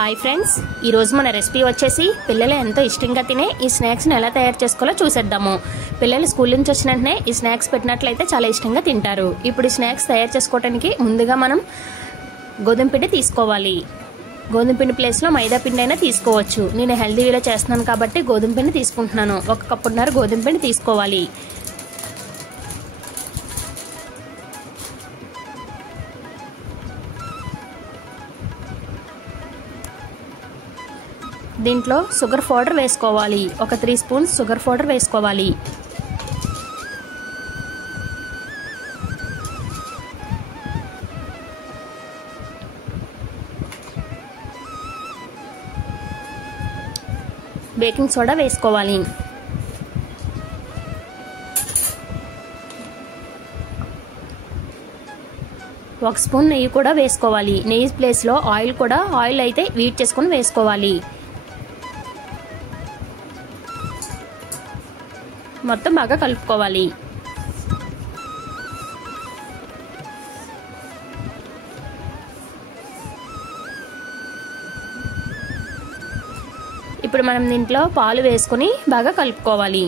Hi friends, ఈ రోజు మన రెసిపీ వచ్చేసి పిల్లలు ఎంతో ఇష్టంగా తినే ఈ స్నాక్స్ని ఎలా తయారు చేసుకోవాలో చూసేద్దాము. పిల్లలు స్కూల్ నుంచి వచ్చిన వెంటనే ఈ స్నాక్స్ పెట్టినట్లయితే చాలా ఇష్టంగా తింటారు. ఇప్పుడు ఈ స్నాక్స్ తయారు చేసుకోవడానికి ముందుగా మనం గోధుమ పిండి తీసుకోవాలి. గోధుమ పిండి ప్లేస్లో మైదా పిండి అయినా తీసుకోవచ్చు. నేను హెల్దీ వేలో చేస్తున్నాను కాబట్టి గోధుమ పిండి తీసుకుంటున్నాను. 1 కప్పున్నర గోధుమ పిండి తీసుకోవాలి. దీంట్లో షుగర్ పౌడర్ వేసుకోవాలి. 3 స్పూన్స్ షుగర్ పౌడర్ వేసుకోవాలి. బేకింగ్ సోడా వేసుకోవాలి. 1 స్పూన్ నెయ్యి కూడా వేసుకోవాలి. నెయ్యి ప్లేస్లో ఆయిల్ అయితే వీట్ చేసుకొని వేసుకోవాలి. మొత్తం బాగా కలుపుకోవాలి. ఇప్పుడు మనం దీంట్లో పాలు వేసుకొని బాగా కలుపుకోవాలి.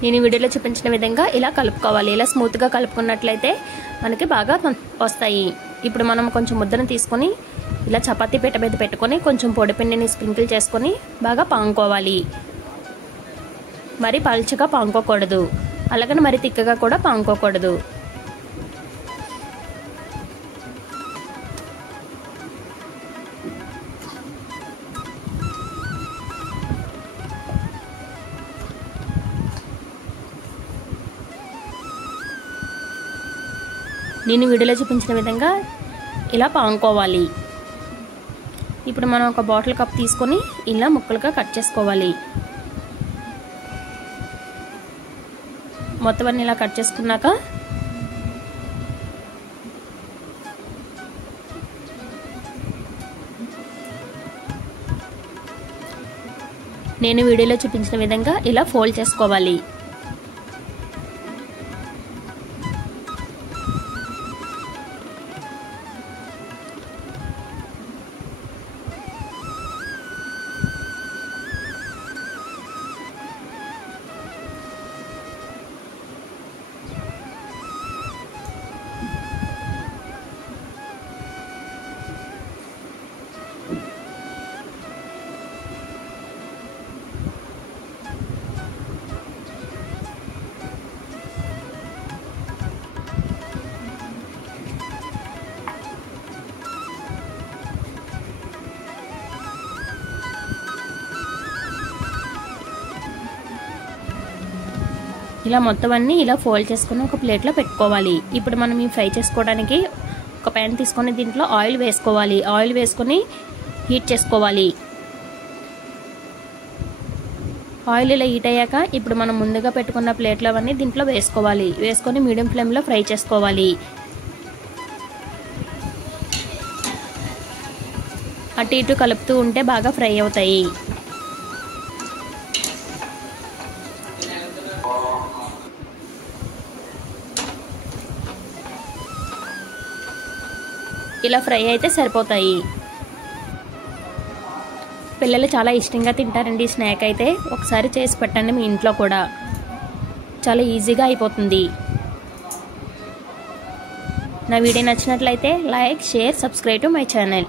నేను వీడియోలో చూపించిన విధంగా ఇలా కలుపుకోవాలి. ఇలా స్మూత్గా కలుపుకున్నట్లయితే మనకి బాగా వస్తాయి. ఇప్పుడు మనం కొంచెం ముద్దను తీసుకొని ఇలా చపాతీ పీట మీద పెట్టుకొని కొంచెం పొడిపిండిని స్ప్రింకిల్ చేసుకొని బాగా పాముకోవాలి. మరి పల్చగా పాముకోకూడదు, అలాగని మరి తిక్కగా కూడా పాముకోకూడదు. నేను వీడియోలో చూపించిన విధంగా ఇలా పాముకోవాలి. ఇప్పుడు మనం ఒక బాటిల్ కప్ తీసుకొని ఇలా ముక్కలుగా కట్ చేసుకోవాలి. మొత్తం అన్ని ఇలా కట్ చేసుకున్నాక నేను వీడియోలో చూపించిన విధంగా ఇలా ఫోల్డ్ చేసుకోవాలి. ఇలా మొత్తం అన్ని ఇలా ఫోల్డ్ చేసుకుని ఒక ప్లేట్లో పెట్టుకోవాలి. ఇప్పుడు మనం ఈ ఫ్రై చేసుకోవడానికి ఒక ప్యాన్ తీసుకొని దీంట్లో ఆయిల్ వేసుకోవాలి. ఆయిల్ వేసుకొని హీట్ చేసుకోవాలి. ఆయిల్ ఇలా హీట్ అయ్యాక ఇప్పుడు మనం ముందుగా పెట్టుకున్న ప్లేట్లో అవన్నీ దీంట్లో వేసుకోవాలి. వేసుకొని మీడియం ఫ్లేమ్లో ఫ్రై చేసుకోవాలి. అటు ఇటు కలుపుతూ ఉంటే బాగా ఫ్రై అవుతాయి. ఇలా ఫ్రై అయితే సరిపోతాయి. పిల్లలు చాలా ఇష్టంగా తింటారండి ఈ స్నాక్ అయితే. ఒకసారి చేసి పెట్టండి మీ ఇంట్లో కూడా, చాలా ఈజీగా అయిపోతుంది. నా వీడియో నచ్చినట్లయితే like, share, subscribe to my channel.